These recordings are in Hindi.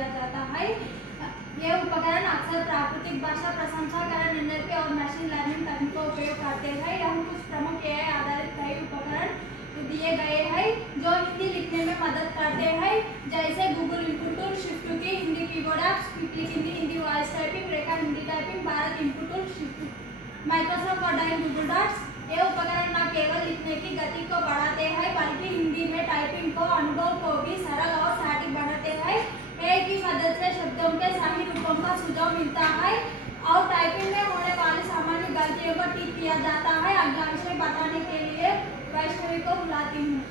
किया जाता है। ये उपकरण अक्सर प्राकृतिक भाषा प्रसंस्करण, NLP और मशीन लर्निंग तकनीक का उपयोग करते हैं। यहाँ कुछ प्रमुख AI आधारित कई उपकरण दिए गए हैं जो हिंदी लिखने में मदद करते हैं, जैसे गूगल इनपुट टूल, शिफ्ट की Hindi keyboard apps, quickly Hindi, Hindi voice typing, Rekha Hindi typing, Bharat input tool, shift Microsoft word and Google dots. ये उपकरण न केवल लिखने की गति को बढ़ाते हैं बल्कि हिंदी में टाइपिंग को अनुभव को भी सरल और सटीक बनाते हैं। एक की मदद से शब्दों के सही रूपों का सुझाव मिलता है और टाइपिंग में होने वाली सामान्य गलतियों को ठीक किया जाता है। अगला विषय बताने के लिए वैष्णवी को बुलाती हूँ।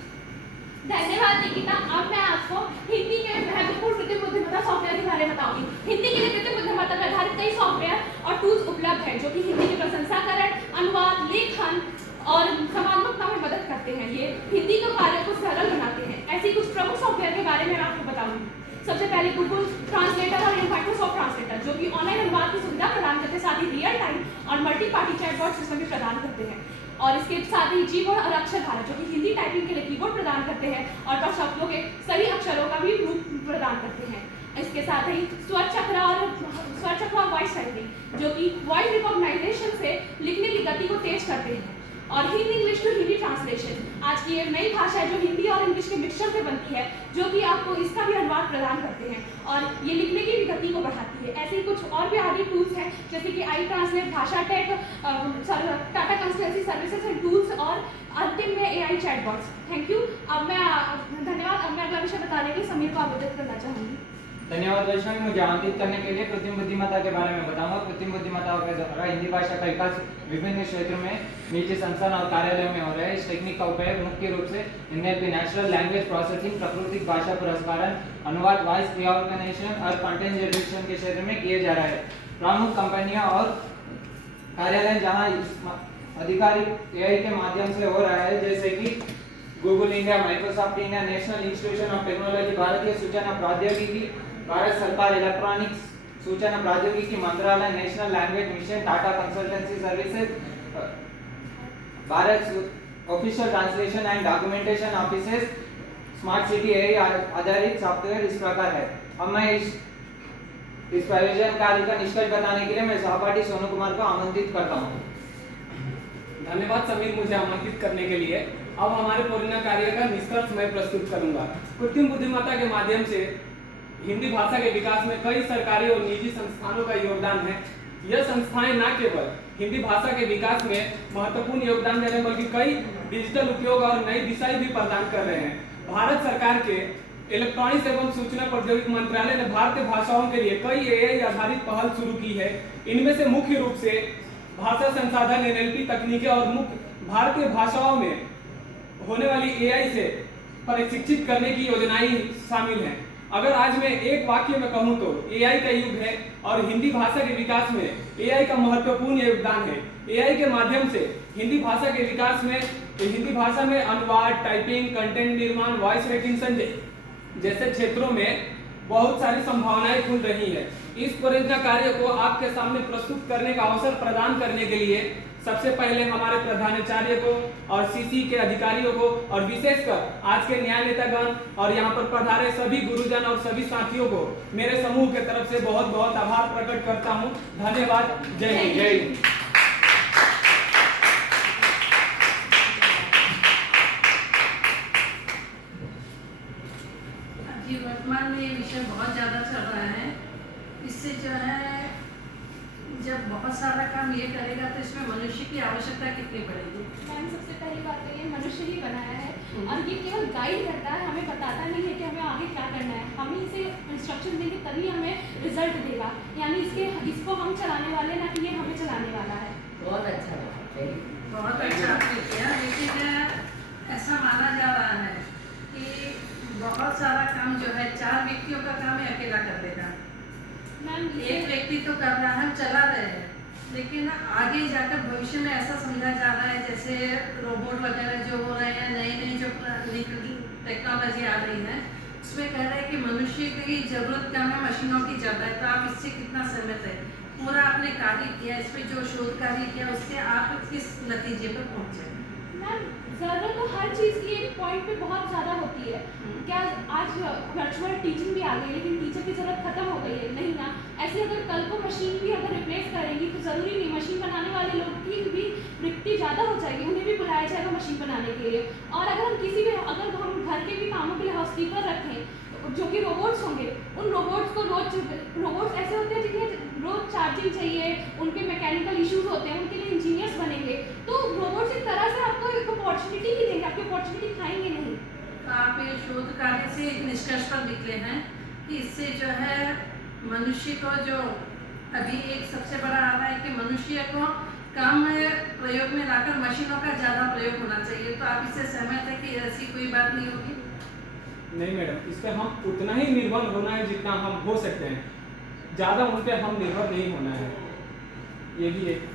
धन्यवाद निकिता। अब मैं आपको हिंदी के महत्वपूर्ण कृत्रिम बुद्धिमत्ता सॉफ्टवेयर के बारे में बताऊंगी। हिंदी के लिए कृत्रिम बुद्धिमत्ता पर आधारित कई सॉफ्टवेयर और टूल्स उपलब्ध हैं जो कि हिंदी के प्रसंस्करण, अनुवाद, लेखन और समानात्मकता में मदद करते हैं। ये हिंदी के कार्य को सरल बनाते हैं। ऐसी कुछ प्रमुख सॉफ्टवेयर के बारे में मैं आपको बताऊंगी। सबसे पहले गूगल ट्रांसलेटर और माइक्रोसॉफ्ट ट्रांसलेटर जो कि ऑनलाइन अनुवाद की सुविधा प्रदान करते हैं, साथ ही रियल टाइम और मल्टी पार्टी चैटबॉट सिस्टम भी प्रदान करते हैं। और इसके साथ ही जीबोर्ड और अक्षर भारत जो कि हिंदी टाइपिंग के लिए कीबोर्ड प्रदान करते हैं और शब्दों के सही अक्षरों का भी रूप प्रदान करते हैं। इसके साथ ही स्वर चक्र और वॉइस टाइपिंग जो कि वॉइस रिकॉग्नाइजेशन से लिखने की गति को तेज करते हैं। और Hindi English to Hindi translation आज की एक नई भाषा है जो हिंदी और इंग्लिश के मिक्सचर से बनती है, जो कि आपको इसका भी अनुवाद प्रदान करते हैं और ये लिखने की भी गति को बढ़ाती है। ऐसे ही कुछ और भी आदि टूल्स हैं जैसे कि I translate, Bhasha tech, Tata consultancy services and tools और अंतिम में AI चैटबॉट्स। Thank you. अब मैं धन्यवाद। अब मैं अगला विषय बताने के लिए समीर को आमंत्रित करना चाहूँगी। धन्यवाद वैष्णवी। मुझे आमंत्रित करने के लिए कृत्रिम बुद्धिमत्ता के बारे में बताऊंगा। कृत्रिम बुद्धिमत्ता के द्वारा हिंदी भाषा का विकास विभिन्न क्षेत्रों में निजी संस्थान और कार्यालयों में हो रहा है। इस टेक्निक का उपयोग मुख्य रूप से NLP, नेचुरल लैंग्वेज प्रोसेसिंग, प्राकृतिक भाषा प्रसंस्करण, अनुवाद, वॉइस रिकॉग्निशन और कंटेंट जनरेशन के क्षेत्र में किया जा रहा है। प्रमुख कंपनियां और कार्यालय जहां आधिकारिक AI के माध्यम से हो रहा है, जैसे कि Google India, Microsoft India, national institution of technology, भारतीय सूचना प्रौद्योगिकी, भारत सरकार इलेक्ट्रॉनिक्स सूचना प्रौद्योगिकी मंत्रालय, national language mission, Tata consultancy services, Bharat official translation and documentation offices, smart city AI आधारित सॉफ्टवेयर इस प्रकार है। अब मैं इस परियोजना कार्य का निष्कर्ष बताने के लिए मैं सहपाठी सोनू कुमार को आमंत्रित करता हूँ। धन्यवाद समीर मुझे आमंत्रित करने के लिए। अब हमारे परियोजना कार्य का निष्कर्ष मैं प्रस्तुत करूंगा। कृत्रिम बुद्धिमत्ता के माध्यम से हिंदी भाषा के विकास में कई सरकारी और निजी संस्थानों का योगदान है। यह संस्थाएं न केवल हिंदी भाषा के विकास में महत्वपूर्ण योगदान दे रहे हैं बल्कि कई डिजिटल उपयोग और नई दिशाएं भी प्रदान कर रहे हैं। भारत सरकार के इलेक्ट्रॉनिक्स एवं सूचना प्रौद्योगिकी मंत्रालय ने भारतीय भाषाओं के लिए कई AI आधारित पहल शुरू की है। इनमें से मुख्य रूप से भाषा संसाधन NLP तकनीकें और मुख्य भारतीय भाषाओं में होने वाली AI से प्रशिक्षित करने की योजनाएं शामिल हैं। अगर आज मैं एक वाक्य में कहूं तो AI का युग है और हिंदी भाषा के विकास में AI का महत्वपूर्ण योगदान है। AI के माध्यम से हिंदी भाषा के विकास में हिंदी भाषा में अनुवाद, टाइपिंग, कंटेंट निर्माण, वॉइस रिकग्निशन जैसे क्षेत्रों में बहुत सारी संभावनाएं खुल रही है। इस परियोजना कार्य को आपके सामने प्रस्तुत करने का अवसर प्रदान करने के लिए सबसे पहले हमारे प्रधानाचार्य को और CC के अधिकारियों को और विशेषकर आज के न्याय नेतागण और यहाँ पर पधारे सभी गुरुजन और सभी साथियों को मेरे समूह के तरफ से बहुत बहुत आभार प्रकट करता हूँ। धन्यवाद। जय हिंद। जय हिंद। वर्तमान में ये विषय बहुत ज़्यादा चल रहा है। इससे जो है जब बहुत सारा काम ये करेगा तो इसमें मनुष्य की आवश्यकता कितनी पड़ेगी? मैम सबसे पहली बात तो ये मनुष्य ही बनाया है और ये केवल गाइड करता है, हमें बताता नहीं है कि हमें आगे क्या करना है। हम ही इसे इंस्ट्रक्शन देंगे तभी हमें रिजल्ट देगा, यानी इसको हम चलाने वाले ना कि ये हमें चलाने वाला है। बहुत अच्छा आपने किया। लेकिन ऐसा माना जा रहा है कि बहुत सारा काम जो है 4 व्यक्तियों का काम है अकेला कर देगा। मैम एक व्यक्ति तो कर रहा है, हम चला रहे हैं, लेकिन आगे जाकर भविष्य में ऐसा समझा जा रहा है जैसे रोबोट वगैरह जो हो रहे हैं, नई जो टेक्नोलॉजी आ रही है, उसमें कह रहे हैं कि मनुष्य की जरूरत कम है, मशीनों की ज़्यादा है। तो आप इससे कितना सहमत है? पूरा आपने कार्य किया, इस पर जो शोध कार्य किया उससे आप किस नतीजे पर पहुँचे? मैम ज़रूरत तो हर चीज़ की एक पॉइंट पे बहुत ज़्यादा होती है। क्या आज वर्चुअल टीचिंग भी आ गई, लेकिन टीचर की ज़रूरत ज़रूरी नहीं, मशीन बनाने वाले लोग की भी रिक्ति ज़्यादा हो जाएगी, उन्हें भी बुलाया जाएगा मशीन बनाने के लिए। और अगर हम किसी भी अगर हम घर के भी कामों के लिए हाउसकीपर रखें जो कि रोबोट्स होंगे, उन रोबोट्स को रोबोट्स ऐसे होते हैं जिन्हें रोज चार्जिंग चाहिए, उनके मैकेनिकल इश्यूज होते हैं, उनके लिए इंजीनियर्स बनेंगे। तो रोबोट्स एक तरह से आपको एक अपॉर्चुनिटी ही देंगे, आपकी अपॉर्चुनिटी खाएंगे नहीं। तो आप ये शोध कार्य से एक निष्कर्ष पर निकले हैं कि इससे जो है मनुष्य को जो अभी एक सबसे बड़ा आ रहा है कि मनुष्य को काम में प्रयोग में लाकर मशीनों का ज़्यादा प्रयोग होना चाहिए। तो आप इससे सहमत है कि ऐसी कोई बात नहीं होगी? नहीं मैडम, इस पर हम उतना ही निर्भर होना है जितना हम हो सकते हैं, ज़्यादा उन पर हम निर्भर नहीं होना है, ये भी एक।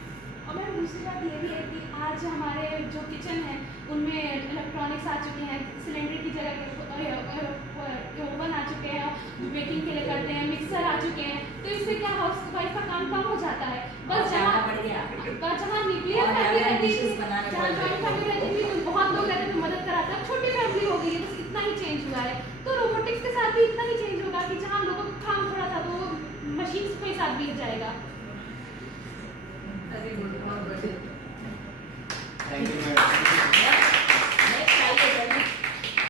और मैम दूसरी बात ये भी है कि आज हमारे जो किचन है उनमें इलेक्ट्रॉनिक्स आ चुके हैं, सिलेंडर की जगह ओवन आ चुके हैं, जो बेकिंग के लिए करते हैं, मिक्सर आ चुके हैं। तो इससे क्या हाउस वाइफ का काम कम हो जाता है। बस जहाँ न्यूक्लियर फैमिली रहती थी, जहाँ जॉइंट फैमिली रहती थी तो बहुत लोग रहते थे मदद कराते हैं, छोटी फैमिली हो गई है, बस इतना ही चेंज हुआ है। तो रोबोटिक्स के साथ भी इतना ही चेंज होगा कि जहाँ लोगों का काम थोड़ा था तो मशीन के साथ भी जाएगा। Very good.